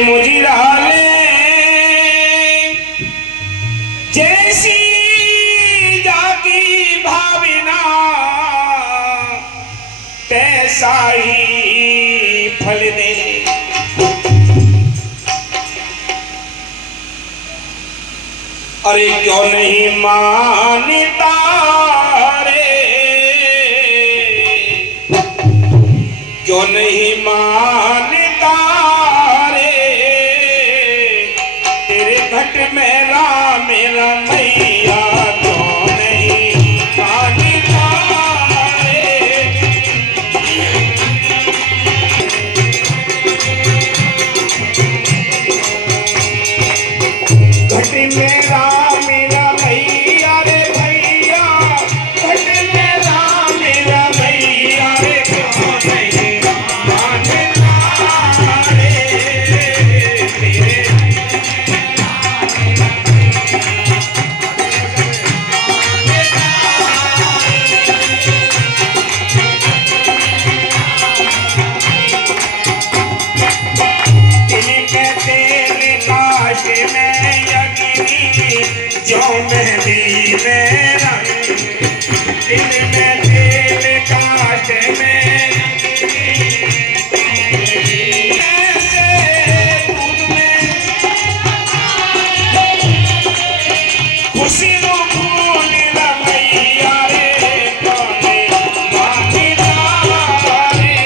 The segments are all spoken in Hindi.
मुजिराले जैसी जागी भावना तैसा ही फल दे। अरे क्यों नहीं मानता रे, क्यों नहीं मानता रे, तेरे घट मेरा मेरा मैया क्यों नहीं मानता रे। घट मेरा मेरा भैया रे भैया, घट मेरा मेरा भैया रे क्यों नहीं मानता रे, तेरे जो मेहंदी में रंग, दिल में तेल काट में ऐसे दूध में खुशी नो फूल रमैया रे कौने मांगता रे,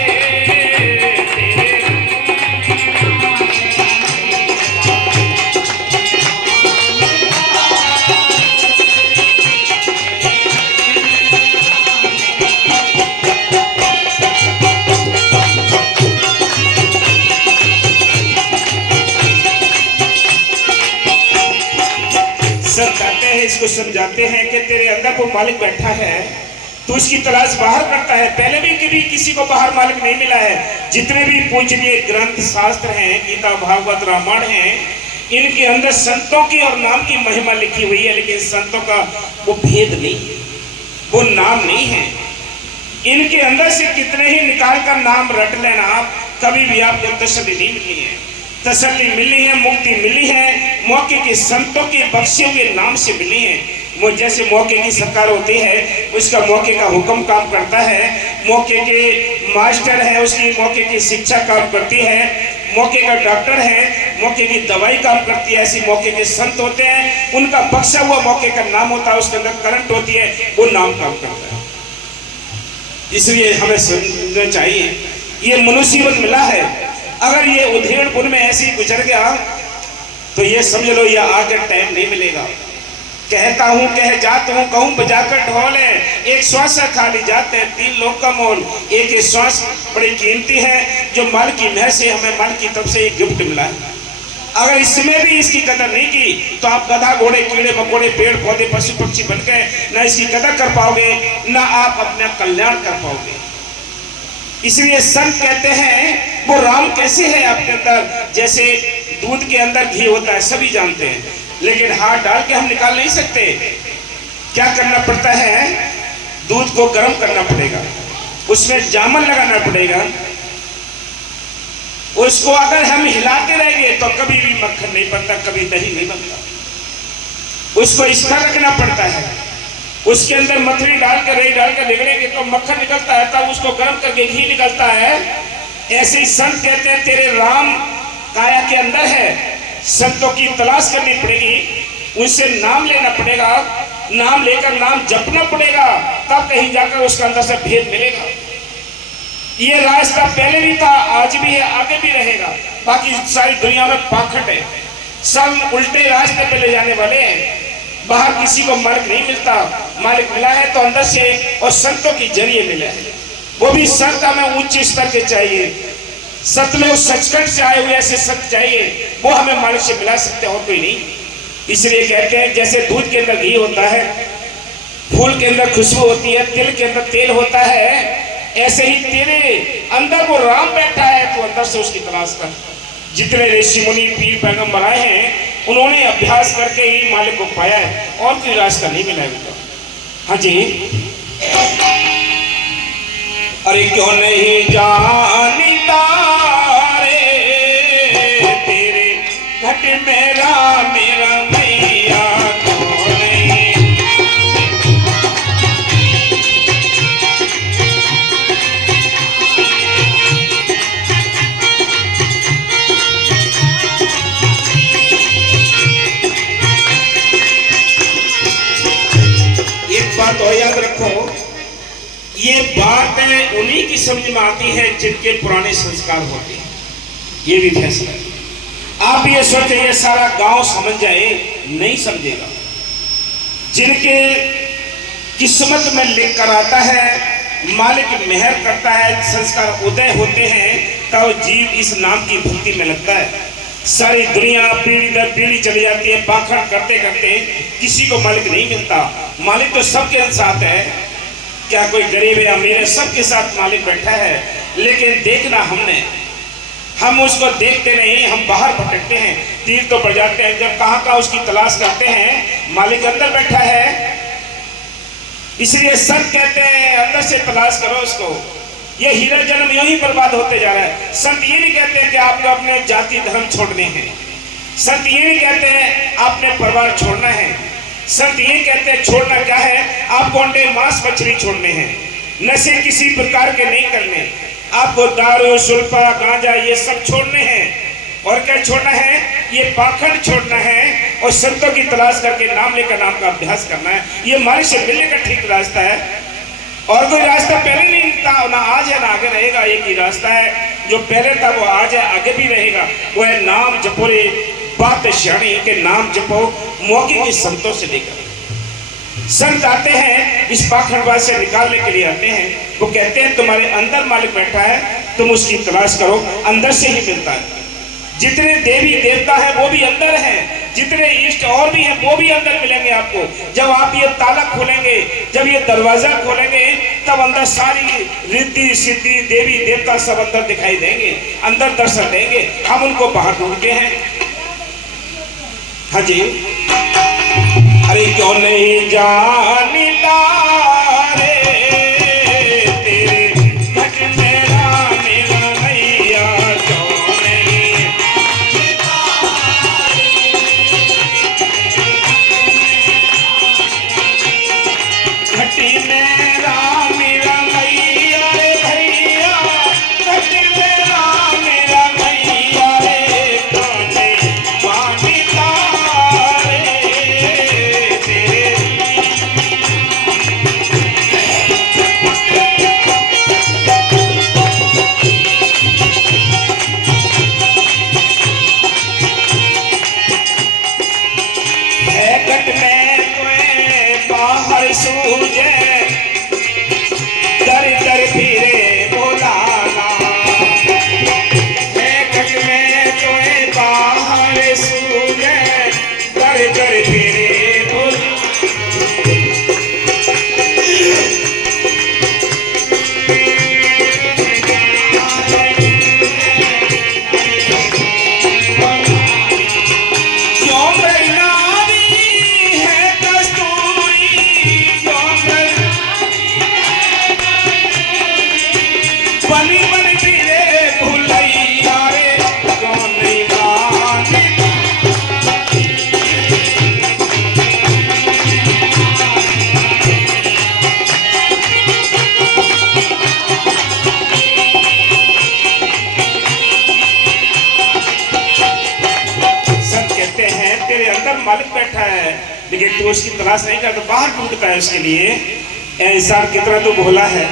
सब कहते हैं, इसको समझाते हैं कि तेरे अंदर वो मालिक बैठा है, तू इसकी तलाश बाहर करता है। पहले भी कभी किसी को बाहर मालिक नहीं मिला है। जितने भी पूजनीय ग्रंथ शास्त्र हैं, गीता भागवत रामायण हैं, इनके अंदर संतों की और नाम की महिमा लिखी हुई है, लेकिन संतों का वो भेद नहीं, वो नाम नहीं है। इनके अंदर से कितने ही निकाल कर नाम रट लेना, आप कभी भी आपको तसल्ली नहीं मिली है, तसल्ली मिली है, मुक्ति मिली है, मौके के संतों के बख्शे हुए नाम से मिली है। वो जैसे मौके की सरकार होती है, उसका मौके का हुक्म काम करता है, मौके के मास्टर है, उसकी मौके की शिक्षा काम करती है, मौके का डॉक्टर है, मौके की दवाई काम करती है। ऐसी मौके के संत होते हैं, उनका बख्शा हुआ मौके का नाम होता है, उसके अंदर करंट होती है, वो नाम काम करता है। इसलिए हमें समझना चाहिए, ये मनुष्य जीवन मिला है, अगर ये उधेड़पुर में ऐसे ही गुजर गया तो ये समझ लो ये आगे टाइम नहीं मिलेगा। कहता हूँ कह जाता हूँ, कहूँ बजाकर ढोले, एक श्वास खाली जाते हैं, 3 लोग का मोल। एक श्वास बड़ी कीमती है, जो माल की मेहर से हमें माल की तरफ से एक गिफ्ट मिला है। अगर इसमें भी इसकी कदर नहीं की तो आप गधा घोड़े कीड़े मकोड़े पेड़ पौधे पशु पक्षी बन गए, ना इसकी कदर कर पाओगे, ना आप अपना कल्याण कर पाओगे। इसलिए संत कहते हैं वो राम कैसे है आपके अंदर, जैसे दूध के अंदर घी होता है, सभी जानते हैं, लेकिन हाथ डाल के हम निकाल नहीं सकते। क्या करना पड़ता है, दूध को गर्म करना पड़ेगा, उसमें जामन लगाना पड़ेगा, उसको अगर हम हिलाते रहेंगे तो कभी भी मक्खन नहीं बनता, कभी दही नहीं बनता। उसको इस तरह रखना पड़ता है, उसके अंदर मथरी डाल कर रही डाल कर निकलेंगे तो मक्खन निकलता है, तब उसको गर्म करके घी निकलता है। ऐसे ही संत कहते हैं तेरे राम काया के अंदर है, संतों की तलाश करनी पड़ेगी, उनसे नाम लेना पड़ेगा, नाम लेकर नाम जपना पड़ेगा, तब कहीं जाकर उसके अंदर से भेद मिलेगा। ये रास्ता पहले भी था, आज भी है, आगे भी रहेगा। बाकी सारी दुनिया में पाखंड है, सब उल्टे रास्ते पे ले जाने वाले हैं। बाहर किसी को मालिक नहीं मिलता, मालिक मिला है तो अंदर से और संतों के जरिए मिला है। वो भी संत हमें उच्च स्तर के चाहिए, सतलोक सचखंड से आए हुए ऐसे संत चाहिए, वो हमें मालिक से मिला सकते हैं और कोई नहीं। इसलिए कहते हैं जैसे दूध के अंदर घी होता है, फूल के अंदर खुशबू होती है, तिल के अंदर तेल होता है, ऐसे ही तेरे अंदर वो राम बैठा है, तो अंदर से उसकी तलाश कर। जितने ऋषि मुनि पीर पैगंबर आए हैं, उन्होंने अभ्यास करके ही मालिक को पाया है, और कोई रास्ता नहीं मिला है। हाँ जी, अरे क्यों नहीं जानता रे मेरा मेरा मैया कौन है। एक बात और याद रखो, ये बात उन्हीं की समझ में आती है जिनके पुराने संस्कार होते हैं। ये भी फैसला है। आप ये सोचे ये सारा गांव समझ जाए, नहीं समझेगा। जिनके किस्मत में लिख कर आता है, मालिक मेहर करता है, संस्कार उदय होते हैं, तब जीव इस नाम की भक्ति में लगता है। सारी दुनिया पीढ़ी दर पीढ़ी चली जाती है, पाखंड करते करते किसी को मालिक नहीं मिलता। मालिक तो सबके साथ है, क्या कोई गरीब है अमीर है, सबके साथ मालिक बैठा है। लेकिन देखना हम उसको देखते नहीं, हम बाहर भटकते हैं, तीर तो पड़ जाते हैं। जब कहाँ का उसकी तलाश करते हैं, मालिक अंदर बैठा है। इसलिए संत कहते हैं अंदर से तलाश करो उसको। ये हीरा जन्म यूं ही बर्बाद होते जा रहा है। संत ये नहीं कहते कि आपको अपने जाति धर्म छोड़ने हैं। संत ये नहीं कहते हैं आपने परिवार छोड़ना है। संत ये कहते हैं छोड़ना क्या है, आपको अंडे मांस मछली छोड़ने हैं, नशे किसी प्रकार के नहीं करने, आपको दारू सुल्फा गांजा ये सब छोड़ने हैं। और क्या छोड़ना है, ये पाखंड छोड़ना है और संतों की तलाश करके नाम लेकर नाम का अभ्यास करना है। ये मालिक से मिलने का ठीक रास्ता है। और कोई रास्ता पहले नहीं था, ना आज है ना आगे रहेगा। एक ही रास्ता है, जो पहले था वो आज है, आगे भी रहेगा। वो है नाम जपो रे बात श्याणी के नाम जपो मौके के संतों से लेकर। संत आते हैं इस पाखंडवाद से निकालने के लिए आते हैं। वो कहते हैं तुम्हारे अंदर मालिक बैठा है, तुम उसकी तलाश करो, अंदर से ही मिलता है। जितने देवी देवता हैं वो भी अंदर हैं, जितने इष्ट और भी हैं वो भी अंदर मिलेंगे आपको। जब आप ये ताला खोलेंगे, जब ये दरवाजा खोलेंगे, तब अंदर सारी रिद्धि सिद्धि देवी देवता सब अंदर दिखाई देंगे, अंदर दर्शन देंगे। हम उनको बाहर ढूंढते हैं। हाँ जी, अरे क्यों नहीं जानता रे तेरे घट मेरा मेरा मैया क्यों नहीं घटी मेरा मेरा मैया रे भैया, घट मेरा मेरा मैया रे क्यों नहीं मानता सूझे दर दर फिरे बोलाना है। घट में तोए बाहर सूझे दर दर फिरे बोलाना। मालिक बैठा है, लेकिन तू उसकी तलाश नहीं करता, बाहर ढूंढता है उसके लिए। इंसान कितना तो भोला है,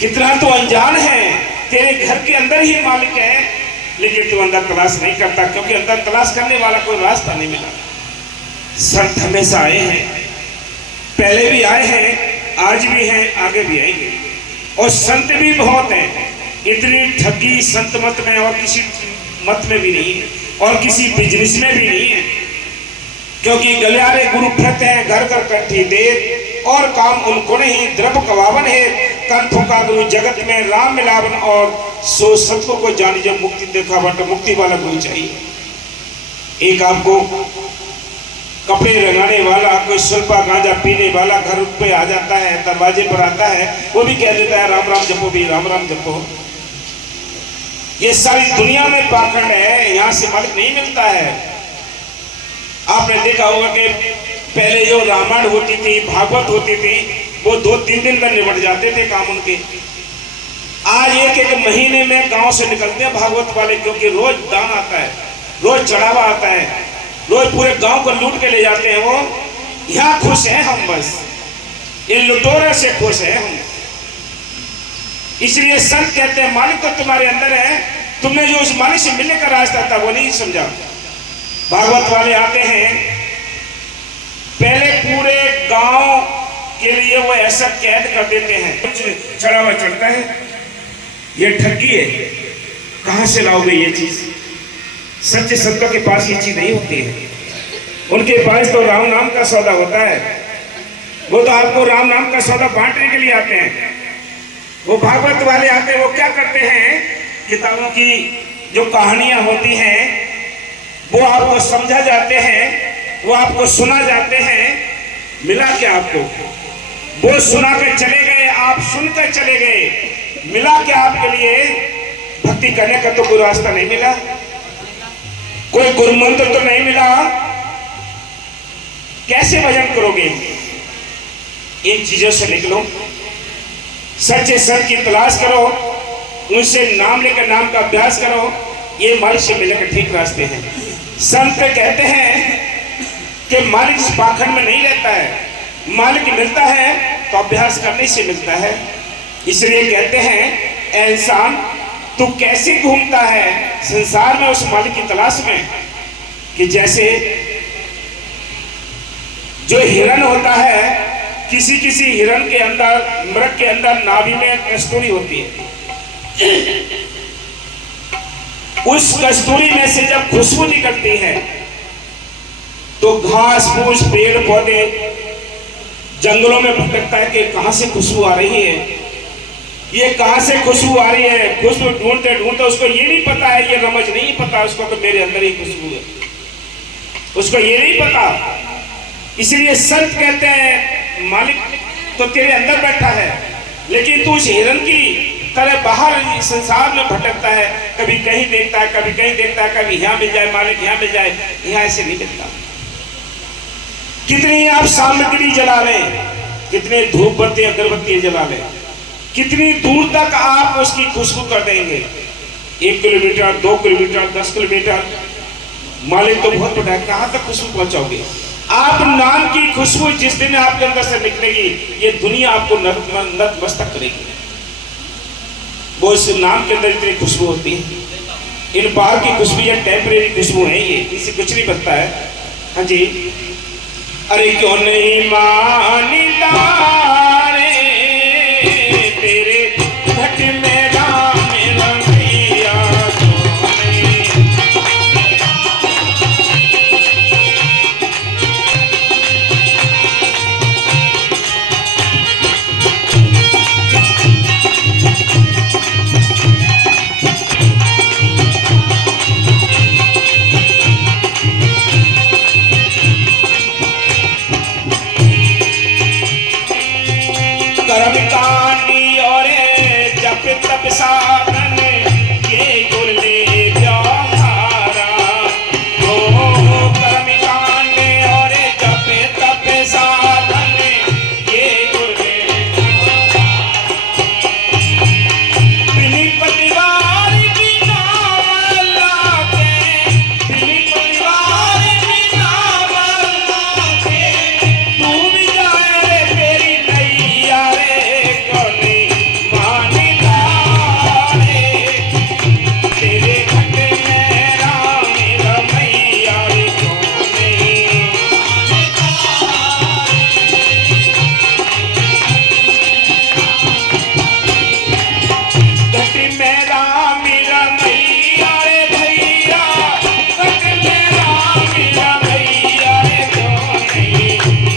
कितना तो अनजान है। तेरे घर के अंदर ही मालिक है, लेकिन तू अंदर तलाश नहीं करता, क्योंकि अंदर तलाश करने वाला कोई रास्ता नहीं मिला। संत हमेशा आए हैं, पहले भी आए हैं, आज भी हैं, आगे भी आएंगे। और संत भी बहुत हैं। इतनी ठगी संत मत में और किसी मत में भी नहीं है, और किसी बिजनेस में भी नहीं है। क्योंकि गलियारे गुरु भ्रत है, घर घर कंठी दे और काम उनको नहीं। द्रव कवावन है कंठों का गुरु जगत में राम मिलावन, और सो सत्व को जानी जब मुक्ति देखा बट मुक्ति वाला गुरु चाहिए। एक आपको कपड़े रंगाने वाला, कोई सुल्फा गांजा पीने वाला घर पे आ जाता है, दरवाजे पर आता है, वो भी कह देता है राम राम जपो भी, राम राम जपो। ये सारी दुनिया में पाखंड है, यहाँ से मालिक नहीं मिलता है। आपने देखा होगा कि पहले जो रामायण होती थी, भागवत होती थी, वो 2-3 दिन में निपट जाते थे काम उनके। आज एक महीने में गांव से निकलते हैं भागवत वाले, क्योंकि रोज दान आता है, रोज चढ़ावा आता है, रोज पूरे गांव को लूट के ले जाते हैं। वो यहाँ खुश हैं हम, बस इन लुटोरे से खुश हैं हम। इसलिए संत कहते हैं मालिक तो तुम्हारे अंदर है, तुमने जो उस मालिक से मिलने का रास्ता था वो नहीं समझा। भागवत वाले आते हैं, पहले पूरे गांव के लिए वो ऐसा कैद कर देते हैं, कुछ चढ़ावा चढ़ता है, ये ठगी है, कहां से लाओगे ये चीज? सच्चे संतों के पास ये चीज नहीं होती है, उनके पास तो राम नाम का सौदा होता है। वो तो आपको राम नाम का सौदा बांटने के लिए आते हैं। वो भागवत वाले आते हैं, वो क्या करते हैं, किताबों की जो कहानियां होती हैं वो आपको समझा जाते हैं, वो आपको सुना जाते हैं। मिला क्या आपको? वो सुना के चले गए, आप सुनकर चले गए, मिला क्या आपके लिए? भक्ति करने का तो कोई रास्ता नहीं मिला, कोई गुरु मंत्र तो नहीं मिला। कैसे भजन करोगे? इन चीजों से निकलो, सच्चे संत की तलाश करो, उनसे नाम लेकर नाम का अभ्यास करो, ये मालिक से मिलने के ठीक रास्ते हैं। संत कहते हैं कि मालिक इस पाखंड में नहीं रहता है, मालिक मिलता है तो अभ्यास करने से मिलता है। इसलिए कहते हैं, ऐ इंसान तू कैसे घूमता है संसार में उस मालिक की तलाश में, कि जैसे जो हिरण होता है, किसी किसी हिरण के अंदर, मृग के अंदर नाभि में कस्तूरी होती है, उस कस्तूरी में से जब खुशबू निकलती है तो घास फूस पेड़ पौधे जंगलों में भटकता है कि कहां से खुशबू आ रही है, ये कहां से खुशबू आ रही है। खुशबू ढूंढते ढूंढते उसको ये नहीं पता है, ये रमज नहीं पता उसको कि मेरे अंदर ही खुशबू है, उसको ये नहीं पता। इसलिए संत कहते हैं मालिक तो तेरे अंदर बैठा है, लेकिन तू उस हिरण की तरह बाहर संसार में भटकता है, कभी कहीं देखता है, कभी कहीं देखता है, कभी यहाँ मिल जाए मालिक, यहाँ मिल जाए, यहाँ ऐसे नहीं मिलता। कितनी आप सामग्री जला लें, कितने धूप बत्ती अगरबत्ती जला लें, कितनी दूर तक आप उसकी खुशबू कर देंगे, 1 किलोमीटर 2 किलोमीटर 10 किलोमीटर, मालिक तो बहुत बड़ा है, कहां तक खुशबू पहुंचाओगे आप? नाम की खुशबू जिस दिन आपके अंदर से निकलेगी, ये दुनिया आपको नतमस्तक करेगी। वो इस नाम के अंदर इतनी खुशबू होती है। इन बाहर की खुशबू या टेम्परेरी खुशबू है, ये इससे कुछ नहीं बनता है। हाँ जी, अरे क्यों नहीं मानता रे तेरे घट में राम रमैया, कर्म कांडी और जप तप साधन ये गुर ले व्याहारा, ओ कर्म कांड और जप तप साधन ये गुर ले बिनी परिवार बिना लागे, बिनी परिवार बिना लागे, डूब जाए रे मेरी नैया रे कोनी मानिता रे, तेरे घट में राम रमैया रे कोनी घट में राम रमैया रे भैया, घट में राम रमैया रे कोनी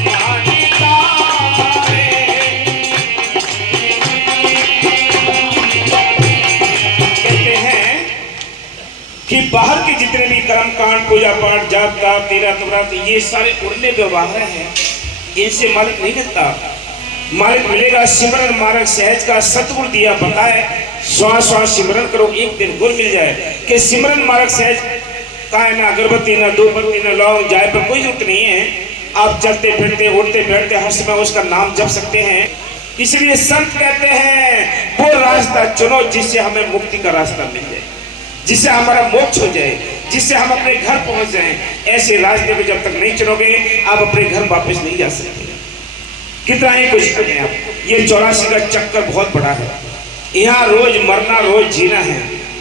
मानिता रे। कहते हैं कि बाहर के जितने भी कर्म कांड, पूजा पाठ, जाप ताप, तीरथ व्रत, ये सारे उड़ने व्यवहार हैं, इनसे मालिक नहीं मिलता। मालिक मिलेगा सिमरन मार्ग सहज का, सतगुरु दिया बताए, श्वास श्वास सिमरन करो, एक दिन गुरु मिल जाए। कि सिमरन मार्ग से का है ना अगरबत्ती ना धूपबत्ती ना लौंग जाए पर कोई जरूरत नहीं है। आप चलते फिरते उठते बैठते हर समय उसका नाम जप सकते हैं। इसलिए संत कहते हैं वो रास्ता चुनो जिससे हमें मुक्ति का रास्ता मिल जाए, जिससे हमारा मोक्ष हो जाए, जिससे हम अपने घर पहुंच जाएं। ऐसे रास्ते में जब तक नहीं चलोगे आप अपने घर वापस नहीं जा सकते। कितना ही कुछ करें आप। ये 84 का चक्कर बहुत बड़ा है। यहाँ रोज मरना रोज जीना है,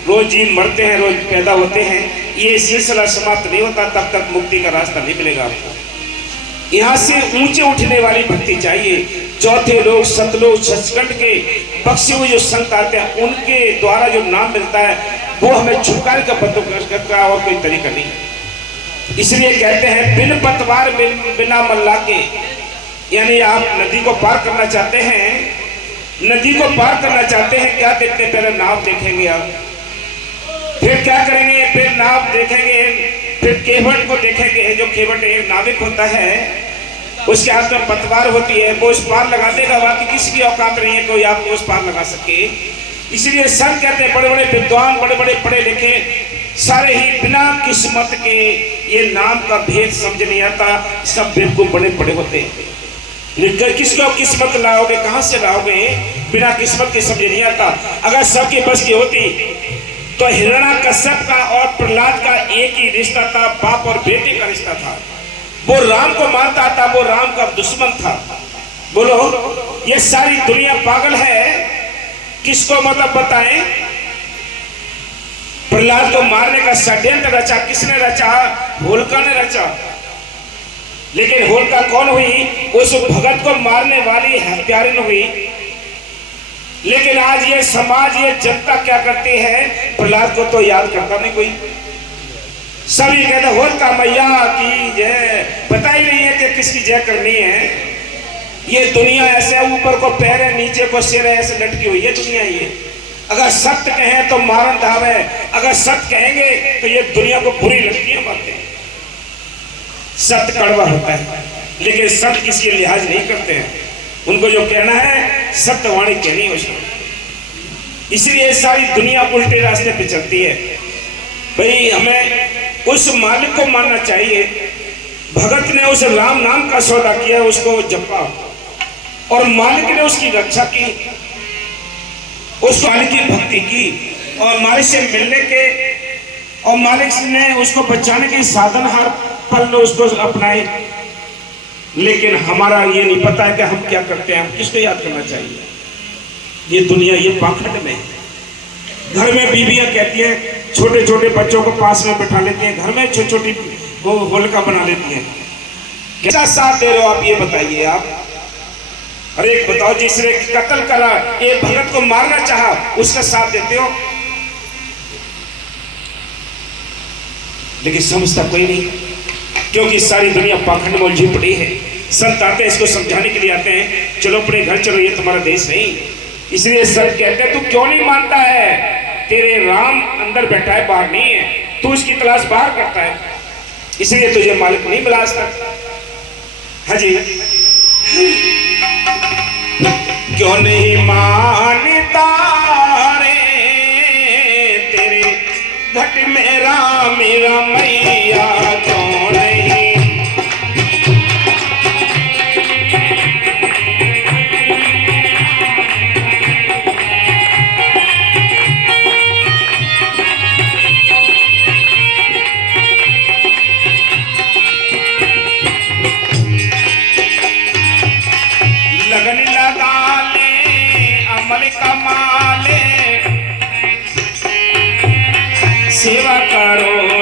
रोज जी मरते हैं रोज पैदा होते हैं। ये सिलसिला समाप्त नहीं होता तब तक मुक्ति का रास्ता नहीं मिलेगा आपको। यहाँ से ऊंचे उठने वाली भक्ति चाहिए। चौथे लोग सतलोक सचखंड के बख्शे हुए जो संत आते हैं उनके द्वारा जो नाम मिलता है वो हमें छुटकारे का बंदोबस्त का और कोई तरीका नहीं। इसलिए कहते हैं बिन पतवार बिना मल्ला के, यानी आप नदी को पार करना चाहते हैं, नदी को पार करना चाहते हैं, क्या देखते हैं? पहले नाव देखेंगे आप, फिर क्या करेंगे? फिर नाव देखेंगे, फिर केवट को देखेंगे। जो केवट एक नाविक होता है उसके हाथ में पतवार होती है, वो उस पार लगा देगा, बाकी किसी की औकात नहीं है कोई आपको उस पार लगा सके। इसलिए संत कहते हैं बड़े बड़े विद्वान, बड़े बड़े पढ़े लिखे सारे ही बिना किस्मत के ये नाम का भेद समझ नहीं आता। सब बेवकूफ बड़े बड़े होते हैं। किसको किस्मत लाओगे, कहां से लाओगे? बिना किस्मत के समझ नहीं आता। अगर सबके बस की होती तो हिरण्याकश्यप का और प्रहलाद का एक ही रिश्ता था, बाप और बेटे का रिश्ता था। वो राम को मानता था, वो राम का दुश्मन था। बोलो ये सारी दुनिया पागल है, किसको मतलब बताएं? प्रहलाद को मारने का षड्यंत्र रचा किसने रचा? होलिका ने रचा। लेकिन होलिका कौन हुई? उस भगत को मारने वाली हत्यारिन हुई। लेकिन आज ये समाज, ये जनता क्या करती है? प्रहलाद को तो याद करता नहीं कोई। सभी कहते होलिका मैया की जय, पता ही नहीं है कि किसकी जय करनी है। ये दुनिया ऐसे ऊपर को पैर है, नीचे को सिर है, ऐसे लटकी हुई है दुनिया। ये अगर सत्य कहें तो मारन धावे, अगर सत्य कहेंगे तो ये दुनिया को बुरी लगती है बातें। सत्य कड़वा होता है लेकिन संत किसी लिहाज नहीं करते हैं। उनको जो कहना है सत्यवाणी कहनी उसको। इसलिए सारी दुनिया उल्टे रास्ते पे चलती है। भाई हमें उस मालिक को मानना चाहिए। भगत ने उस राम नाम का सौदा किया, उसको जपा और मालिक ने उसकी रक्षा की, उस मालिक की भक्ति की और मालिक से मिलने के और मालिक ने उसको बचाने के साधन हर पल में उसको अपनाए। लेकिन हमारा ये नहीं पता है कि हम क्या करते हैं, हम किसको याद करना चाहिए। ये दुनिया ये पाखंड में, घर में बीबियां कहती हैं छोटे छोटे बच्चों को पास में बैठा लेती हैं, घर में छोटी छोटी होलिका बना लेती हैं। कैसा साथ दे रहे हो आप ये बताइए आप? अरे बताओ जिसने कत्ल करा, एक भगत को मारना चाहा, उसका साथ देते हो? लेकिन समझता कोई नहीं, क्योंकि सारी दुनिया पाखंड में उलझी पड़ी है। संत आते हैं इसको समझाने के लिए आते हैं, चलो अपने घर चलो, ये तुम्हारा देश नहीं। इसलिए संत कहते हैं तू क्यों नहीं मानता है? तेरे राम अंदर बैठा है, बाहर नहीं है। तू इसकी तलाश बाहर करता है, इसलिए तुझे मालिक नहीं मिला आज तक। हाँ जी, क्यों नहीं मानता रे तेरे घट में राम मेरा मैया, क्यों नहीं? लगन लगा ले अमल कमा ले, सेवा करो